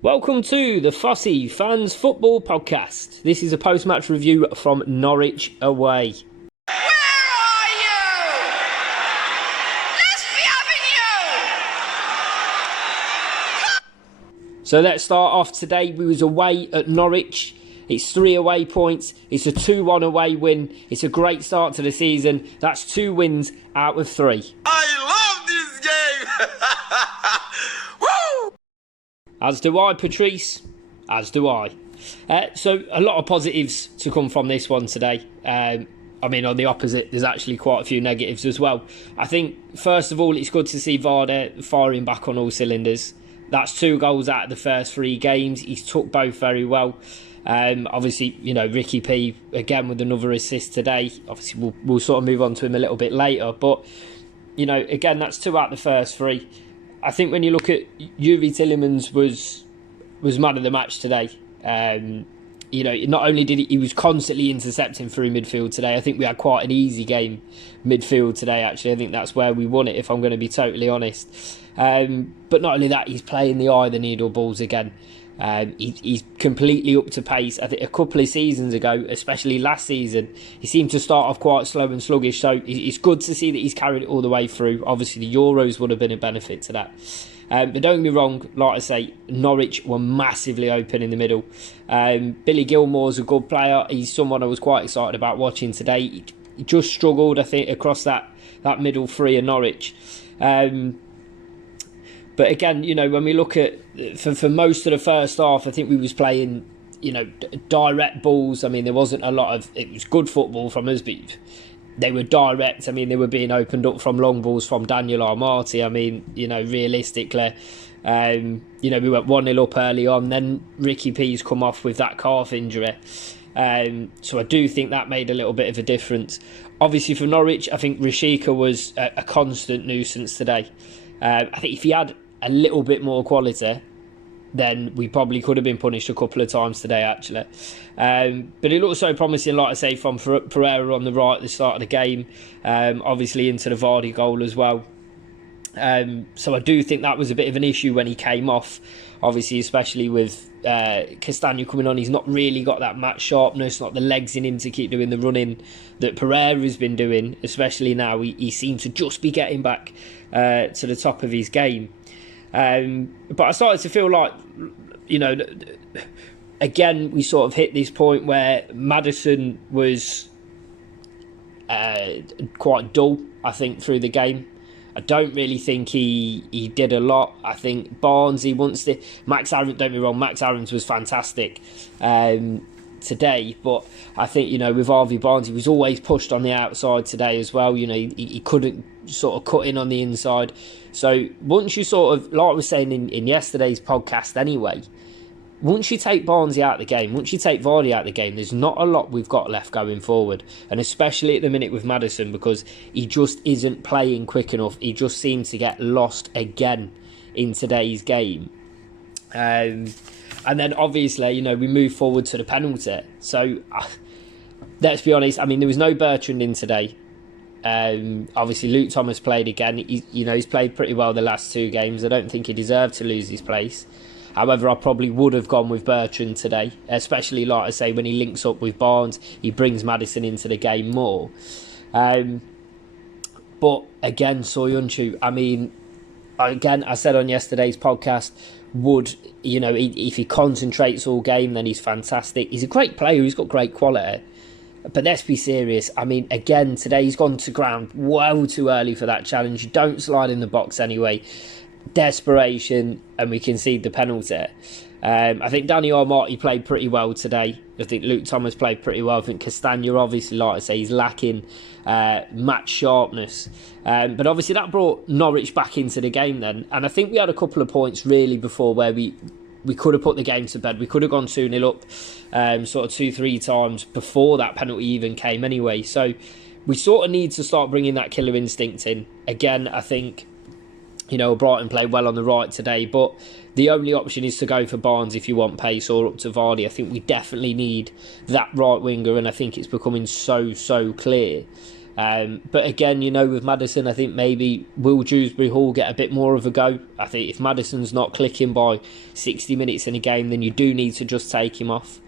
Welcome to the Fosseyfootball Podcast. This is a post-match review from Norwich away. Where are you? Let's be having you! So let's start off today. We was away at Norwich. It's 3 away points. It's a 2-1 away win. It's a great start to the season. That's 2 wins out of 3. I love this game! Woo! As do I, Patrice. As do I. So a lot of positives to come from this one today. On the opposite, there's actually quite a few negatives as well. I think, first of all, it's good to see Vardy firing back on all cylinders. That's 2 goals out of the first 3 games. He's took both very well. Obviously, Ricky P, again, with another assist today. Obviously, we'll sort of move on to him a little bit later. But, again, that's 2 out of the first 3. I think when you look at Yuri Tillemans was man of the match today. Not only did he was constantly intercepting through midfield today. I think we had quite an easy game midfield today, actually. I think that's where we won it, if I'm going to be totally honest. But not only that, he's playing the eye of the needle balls again. He's completely up to pace. I think a couple of seasons ago, especially last season, he seemed to start off quite slow and sluggish. So it's good to see that he's carried it all the way through. Obviously, the Euros would have been a benefit to that. But don't get me wrong, like I say, Norwich were massively open in the middle. Billy Gilmore's a good player. He's someone I was quite excited about watching today. He just struggled, I think, across that middle 3 of Norwich. But again, when we look at, for most of the first half, I think we was playing, direct balls. There wasn't a lot of, it was good football from us, but they were direct. They were being opened up from long balls from Daniel Armati. Realistically, we went 1-0 up early on. Then Ricky P's come off with that calf injury. So I do think that made a little bit of a difference. Obviously for Norwich, I think Rashika was a constant nuisance today. I think if he had a little bit more quality, then we probably could have been punished a couple of times today, actually. But it looked so promising, like I say, from Pereira on the right at the start of the game, obviously into the Vardy goal as well. So I do think that was a bit of an issue when he came off, obviously, especially with Castagna coming on. He's not really got that match sharpness, not the legs in him to keep doing the running that Pereira's been doing, especially now. He seems to just be getting back to the top of his game. But I started to feel like, again, we sort of hit this point where Maddison was quite dull, I think, through the game. I don't really think he did a lot. I think Barnes, he wants to... Max Aarons, don't be wrong, Max Aarons was fantastic today. But I think, with Harvey Barnes, he was always pushed on the outside today as well. He couldn't sort of cut in on the inside. So once you sort of, like I was saying in yesterday's podcast anyway, once you take Barnes out of the game, once you take Vardy out of the game, there's not a lot we've got left going forward. And especially at the minute with Maddison, because he just isn't playing quick enough. He just seems to get lost again in today's game. And then obviously, we move forward to the penalty. So let's be honest, there was no Bertrand in today. Obviously Luke Thomas played again. He's played pretty well the last 2 games. I don't think he deserved to lose his place. However, I probably would have gone with Bertrand today, especially, like I say, when he links up with Barnes, he brings Maddison into the game more. But again, Soyuncu, again, I said on yesterday's podcast, if he concentrates all game, then he's fantastic. He's a great player, he's got great quality. But let's be serious. Again, today he's gone to ground well too early for that challenge. You don't slide in the box anyway. Desperation, and we concede the penalty. I think Daniel Armati played pretty well today. I think Luke Thomas played pretty well. I think Castagna, obviously, like I say, he's lacking match sharpness. But obviously that brought Norwich back into the game then. And I think we had a couple of points really before where we could have put the game to bed. We could have gone 2-0 up sort of 2-3 times before that penalty even came anyway. So we sort of need to start bringing that killer instinct in. Again, I think, Brighton played well on the right today, but the only option is to go for Barnes if you want pace, or up to Vardy. I think we definitely need that right winger, and I think it's becoming so clear. But again, with Maddison, I think maybe will Dewsbury Hall get a bit more of a go? I think if Maddison's not clicking by 60 minutes in a game, then you do need to just take him off.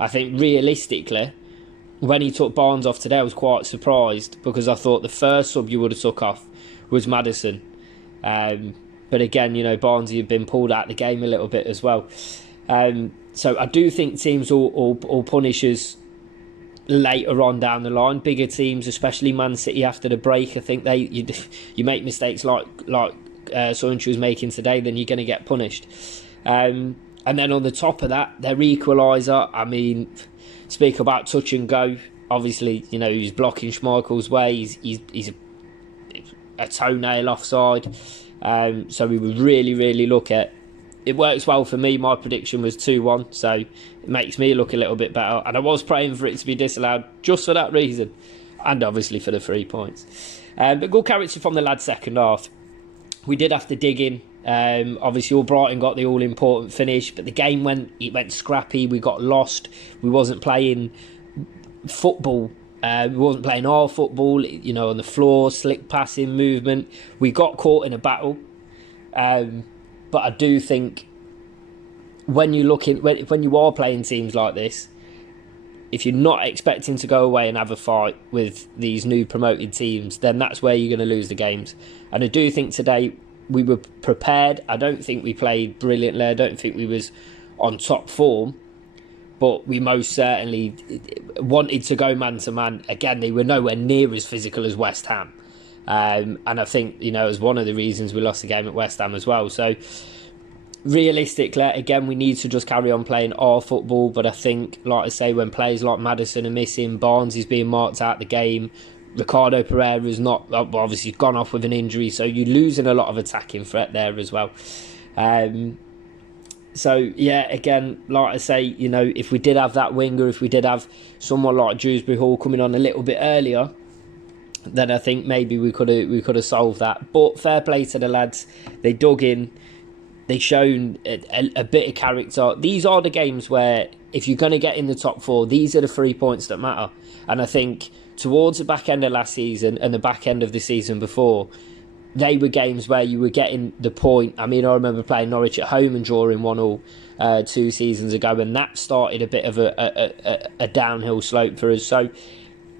I think realistically, when he took Barnes off today, I was quite surprised because I thought the first sub you would have took off was Maddison. But again, Barnes had been pulled out of the game a little bit as well. So I do think teams will punish us later on down the line. Bigger teams, especially Man City after the break, I think you make mistakes like Sancho was making today, then you're going to get punished. And then on the top of that, their equaliser. I mean, speak about touch and go. Obviously, he's blocking Schmeichel's way. He's a toenail offside. So we would really, really look at. It works well for me. My prediction was 2-1, so it makes me look a little bit better. And I was praying for it to be disallowed just for that reason, and obviously for the 3 points. But good character from the lads' second half. We did have to dig in. Obviously, Albrighton got the all-important finish, but the game went scrappy. We got lost. We wasn't playing football. We wasn't playing our football. On the floor, slick passing, movement. We got caught in a battle. But I do think when you are playing teams like this, if you're not expecting to go away and have a fight with these new promoted teams, then that's where you're going to lose the games. And I do think today we were prepared. I don't think we played brilliantly. I don't think we was on top form. But we most certainly wanted to go man to man. Again, they were nowhere near as physical as West Ham. And I think, it was one of the reasons we lost the game at West Ham as well. So, realistically, again, we need to just carry on playing our football. But I think, like I say, when players like Maddison are missing, Barnes is being marked out the game, Ricardo Pereira's not, obviously gone off with an injury, so you're losing a lot of attacking threat there as well. So, yeah, again, like I say, if we did have that winger, if we did have someone like Dewsbury Hall coming on a little bit earlier, then I think maybe we could have solved that. But fair play to the lads. They dug in. They shown a bit of character. These are the games where if you're going to get in the top 4, these are the 3 points that matter. And I think towards the back end of last season and the back end of the season before, they were games where you were getting the point. I mean, I remember playing Norwich at home and drawing 1-1 2 seasons ago, and that started a bit of a downhill slope for us. So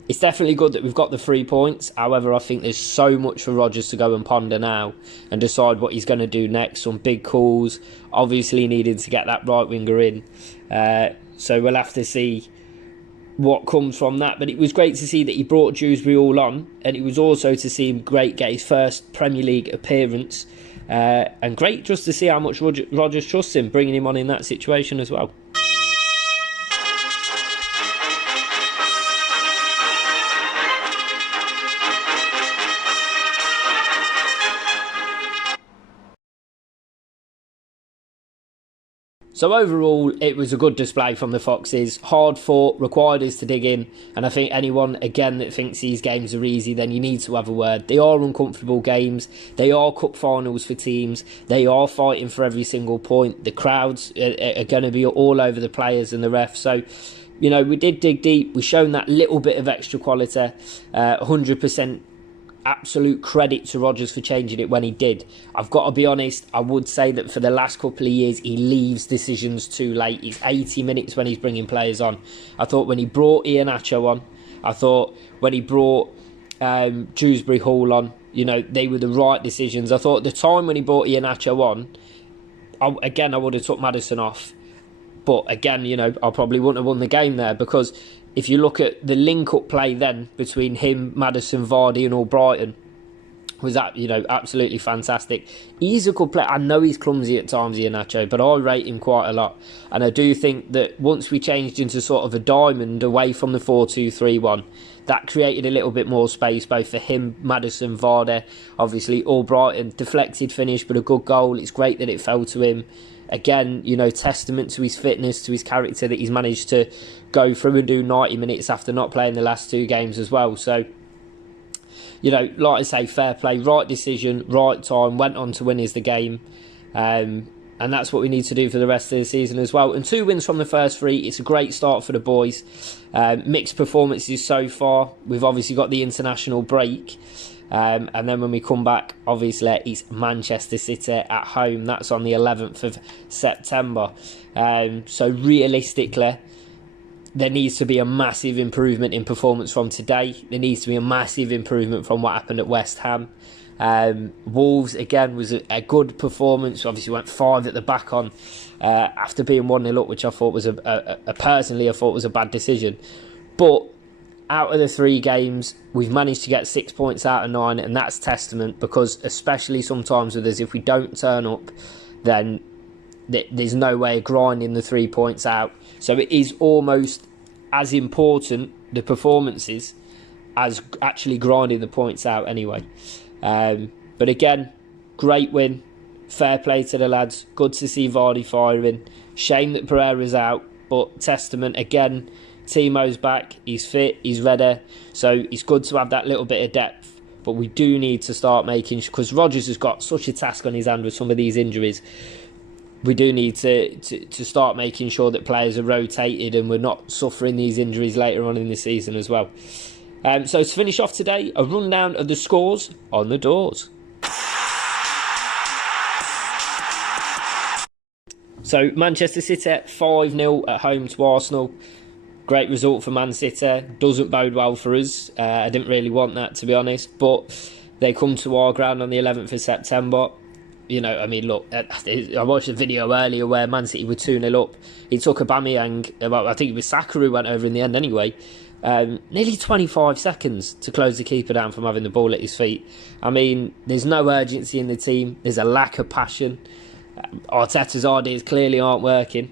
it's definitely good that we've got the 3 points. However, I think there's so much for Rodgers to go and ponder now and decide what he's going to do next. Some big calls, obviously needing to get that right winger in. So we'll have to see what comes from that. But it was great to see that he brought Dewsbury Hall on, and it was also to see him get his first Premier League appearance. And great just to see how much Rodgers trusts him, bringing him on in that situation as well. So overall, it was a good display from the Foxes. Hard fought, required us to dig in. And I think anyone, again, that thinks these games are easy, then you need to have a word. They are uncomfortable games. They are cup finals for teams. They are fighting for every single point. The crowds are going to be all over the players and the refs. So, we did dig deep. We've shown that little bit of extra quality. 100% absolute credit to Rodgers for changing it when he did. I've got to be honest, I would say that for the last couple of years he leaves decisions too late. It's 80 minutes when he's bringing players on. I thought when he brought Iheanacho on, I thought when he brought Dewsbury Hall on, they were the right decisions. I thought at the time when he brought Iheanacho on, I would have took Maddison off. But again, I probably wouldn't have won the game there, because if you look at the link-up play then between him, Maddison, Vardy and Albrighton, was that, absolutely fantastic. He's a good player. I know he's clumsy at times, Iheanacho, but I rate him quite a lot. And I do think that once we changed into sort of a diamond away from the 4-2-3-1, that created a little bit more space both for him, Maddison, Vardy. Obviously, Albrighton, deflected finish, but a good goal. It's great that it fell to him. Again, testament to his fitness, to his character, that he's managed to go through and do 90 minutes after not playing the last 2 games as well. So, like I say, fair play, right decision, right time, went on to win us the game. And And that's what we need to do for the rest of the season as well. And 2 wins from the first 3. It's a great start for the boys. Mixed performances so far. We've obviously got the international break. And then when we come back, obviously, it's Manchester City at home. That's on the 11th of September. So realistically, there needs to be a massive improvement in performance from today. There needs to be a massive improvement from what happened at West Ham. Wolves, again, was a good performance. Obviously went 5 at the back on after being 1-0 up, which I thought was personally I thought was a bad decision. But out of the 3 games, we've managed to get 6 points out of 9, and that's testament, because especially sometimes with us, if we don't turn up, then there's no way of grinding the 3 points out. So it is almost as important, the performances, as actually grinding the points out anyway. But again, great win. Fair play to the lads. Good to see Vardy firing. Shame that Pereira's out, but testament again. Timo's back. He's fit. He's ready. So it's good to have that little bit of depth. But we do need to start making, because Rodgers has got such a task on his hand with some of these injuries. We do need to start making sure that players are rotated and we're not suffering these injuries later on in the season as well. So to finish off today, a rundown of the scores on the doors. So Manchester City 5-0 at home to Arsenal. Great result for Man City. Doesn't bode well for us. I didn't really want that, to be honest. But they come to our ground on the 11th of September. You know, I mean, look, I watched a video earlier where Man City were 2-0 up. It took Aubameyang, I think it was Saka who went over in the end anyway, nearly 25 seconds to close the keeper down from having the ball at his feet. I mean, there's no urgency in the team. There's a lack of passion. Arteta's ideas clearly aren't working.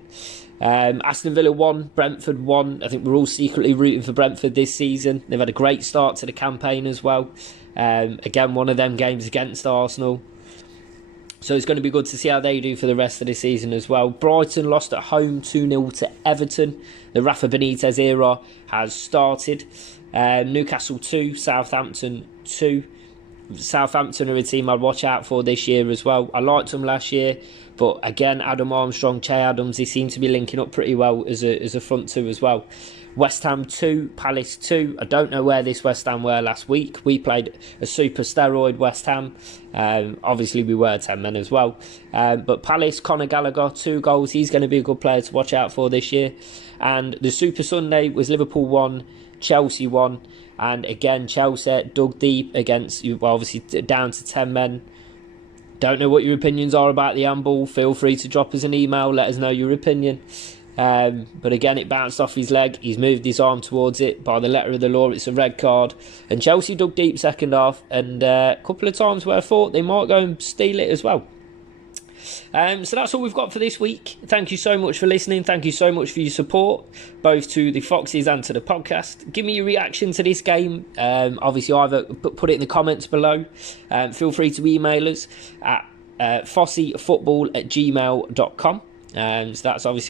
Aston Villa won, Brentford won. I think we're all secretly rooting for Brentford this season. They've had a great start to the campaign as well. Again, one of them games against Arsenal. So it's going to be good to see how they do for the rest of the season as well. Brighton lost at home 2-0 to Everton. The Rafa Benitez era has started. Newcastle 2, Southampton 2. Southampton are a team I'd watch out for this year as well. I liked them last year, but again, Adam Armstrong, Che Adams, they seem to be linking up pretty well as a front two as well. West Ham 2, Palace 2. I don't know where this West Ham were last week. We played a super steroid West Ham. Obviously, we were 10 men as well. But Palace, Conor Gallagher, 2 goals. He's going to be a good player to watch out for this year. And the Super Sunday was Liverpool 1, Chelsea 1. And again, Chelsea dug deep against, well, obviously down to 10 men. Don't know what your opinions are about the handball. Feel free to drop us an email. Let us know your opinion. But again, it bounced off his leg. He's moved his arm towards it. By the letter of the law, it's a red card. And Chelsea dug deep second half. And a couple of times where I thought they might go and steal it as well. So that's all we've got for this week. Thank you so much for listening. Thank you so much for your support, both to the Foxes and to the podcast. Give me your reaction to this game. Obviously, either put it in the comments below. Feel free to email us at fosseyfootball@gmail.com. So that's obviously